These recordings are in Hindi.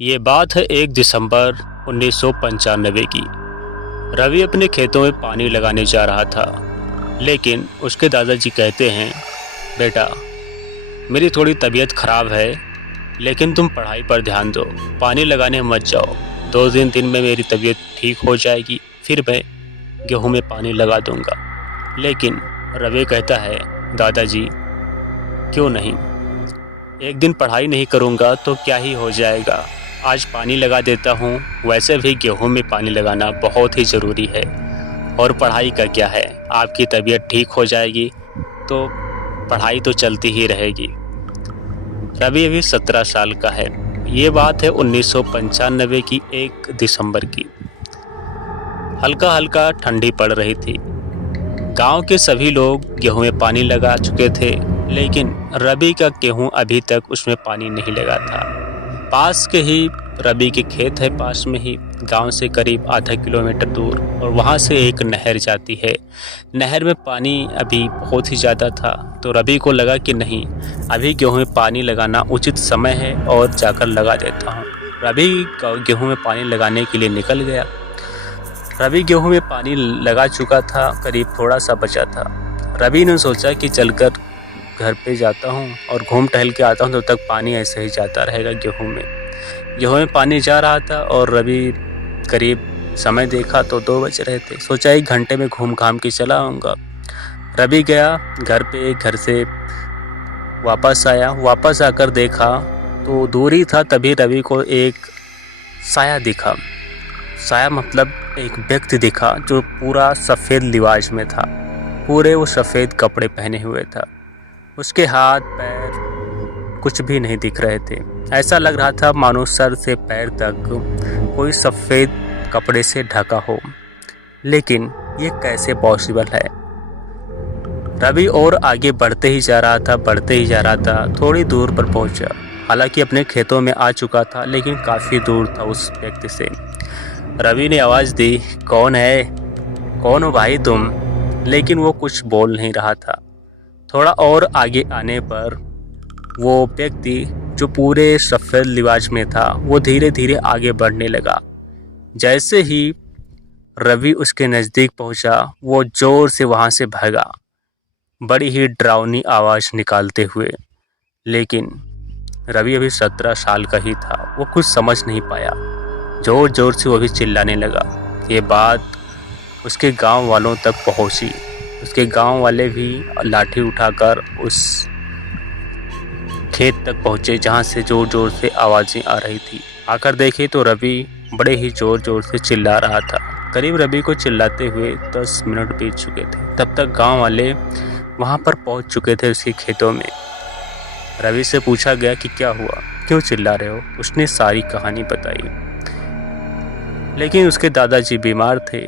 ये बात है 1 दिसंबर 1995 की। रवि अपने खेतों में पानी लगाने जा रहा था, लेकिन उसके दादाजी कहते हैं, बेटा, मेरी थोड़ी तबीयत खराब है, लेकिन तुम पढ़ाई पर ध्यान दो, पानी लगाने मत जाओ। 2-3 दिन में मेरी तबीयत ठीक हो जाएगी, फिर मैं गेहूं में पानी लगा दूंगा। लेकिन रवि कहता है, दादाजी, क्यों नहीं? एक दिन पढ़ाई नहीं करूंगा तो क्या ही हो जाएगा। आज पानी लगा देता हूँ, वैसे भी गेहूं में पानी लगाना बहुत ही ज़रूरी है। और पढ़ाई का क्या है, आपकी तबीयत ठीक हो जाएगी तो पढ़ाई तो चलती ही रहेगी। रवि अभी 17 साल का है। ये बात है 1995 की 1 दिसंबर की। हल्का हल्का ठंडी पड़ रही थी। गांव के सभी लोग गेहूं में पानी लगा चुके थे, लेकिन रवि का गेहूं अभी तक उसमें पानी नहीं लगा था। पास के ही रवि के खेत है, पास में ही, गांव से करीब आधा किलोमीटर दूर, और वहां से एक नहर जाती है। नहर में पानी अभी बहुत ही ज़्यादा था, तो रवि को लगा कि नहीं, अभी गेहूं में पानी लगाना उचित समय है और जाकर लगा देता हूँ। रवि गेहूं में पानी लगाने के लिए निकल गया। रवि गेहूं में पानी लगा चुका था, करीब थोड़ा सा बचा था। रवि ने सोचा कि चलकर घर पे जाता हूँ और घूम टहल के आता हूँ, तब तक पानी ऐसे ही जाता रहेगा गेहूं में। गेहूं में पानी जा रहा था और रवि करीब समय देखा तो 2 बज रहे थे। सोचा 1 घंटे में घूम घाम के चला आऊँगा। रवि गया घर पे, घर से वापस आया। वापस आकर देखा तो दूर ही था, तभी रवि को एक साया दिखा। साया मतलब एक व्यक्ति दिखा जो पूरा सफ़ेद लिबास में था, पूरे वो सफ़ेद कपड़े पहने हुए था। उसके हाथ पैर कुछ भी नहीं दिख रहे थे। ऐसा लग रहा था मानो सर से पैर तक कोई सफ़ेद कपड़े से ढका हो। लेकिन ये कैसे पॉसिबल है? रवि और आगे बढ़ते ही जा रहा था, थोड़ी दूर पर पहुंचा। हालांकि अपने खेतों में आ चुका था, लेकिन काफ़ी दूर था उस व्यक्ति से। रवि ने आवाज़ दी, कौन है? कौन हो भाई तुम? लेकिन वो कुछ बोल नहीं रहा था। थोड़ा और आगे आने पर वो व्यक्ति जो पूरे सफ़ेद लिबास में था, वो धीरे धीरे आगे बढ़ने लगा। जैसे ही रवि उसके नज़दीक पहुंचा, वो ज़ोर से वहां से भागा, बड़ी ही डरावनी आवाज़ निकालते हुए। लेकिन रवि अभी 17 साल का ही था, वो कुछ समझ नहीं पाया। ज़ोर ज़ोर से वो भी चिल्लाने लगा। ये बात उसके गांव वालों तक पहुंची। उसके गांव वाले भी लाठी उठाकर उस खेत तक पहुंचे जहां से ज़ोर ज़ोर से आवाज़ें आ रही थी। आकर देखे तो रवि बड़े ही ज़ोर ज़ोर से चिल्ला रहा था। करीब रवि को चिल्लाते हुए 10 मिनट बीत चुके थे। तब तक गांव वाले वहां पर पहुंच चुके थे उसके खेतों में। रवि से पूछा गया कि क्या हुआ, क्यों चिल्ला रहे हो? उसने सारी कहानी बताई। लेकिन उसके दादाजी बीमार थे।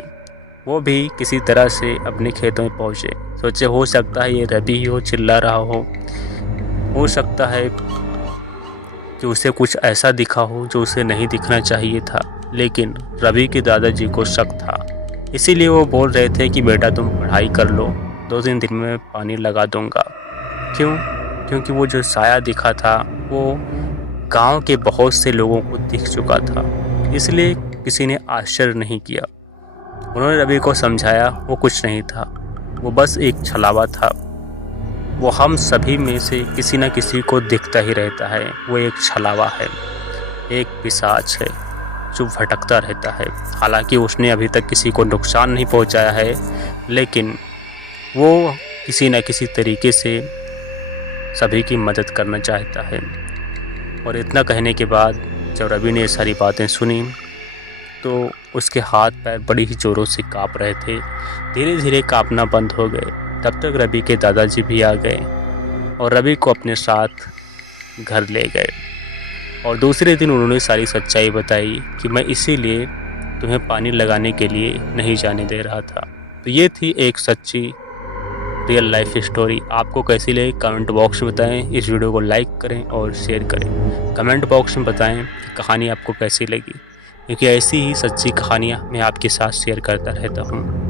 वो भी किसी तरह से अपने खेतों में पहुंचे। सोचे हो सकता है ये रवि ही हो, चिल्ला रहा हो सकता है कि उसे कुछ ऐसा दिखा हो जो उसे नहीं दिखना चाहिए था। लेकिन रवि के दादाजी को शक था, इसीलिए वो बोल रहे थे कि बेटा तुम पढ़ाई कर लो, 2-3 दिन में पानी लगा दूंगा। क्यों? क्योंकि वो जो साया दिखा था वो गांव के बहुत से लोगों को दिख चुका था, इसलिए किसी ने आश्चर्य नहीं किया। उन्होंने रवि को समझाया वो कुछ नहीं था, वो बस एक छलावा था। वो हम सभी में से किसी न किसी को दिखता ही रहता है। वो एक छलावा है, एक पिशाच है जो भटकता रहता है। हालांकि उसने अभी तक किसी को नुकसान नहीं पहुंचाया है, लेकिन वो किसी न किसी तरीके से सभी की मदद करना चाहता है। और इतना कहने के बाद जब रवि ने ये सारी बातें सुनी तो उसके हाथ पैर बड़ी ही ज़ोरों से काँप रहे थे। धीरे धीरे काँपना बंद हो गए। तब तक रवि के दादाजी भी आ गए और रवि को अपने साथ घर ले गए। और दूसरे दिन उन्होंने सारी सच्चाई बताई कि मैं इसीलिए तुम्हें पानी लगाने के लिए नहीं जाने दे रहा था। तो ये थी एक सच्ची रियल लाइफ स्टोरी। आपको कैसी लगी कमेंट बॉक्स में बताएं। इस वीडियो को लाइक करें और शेयर करें। कमेंट बॉक्स में बताएं कि कहानी आपको कैसी लगी, क्योंकि ऐसी ही सच्ची कहानियाँ मैं आपके साथ शेयर करता रहता हूँ।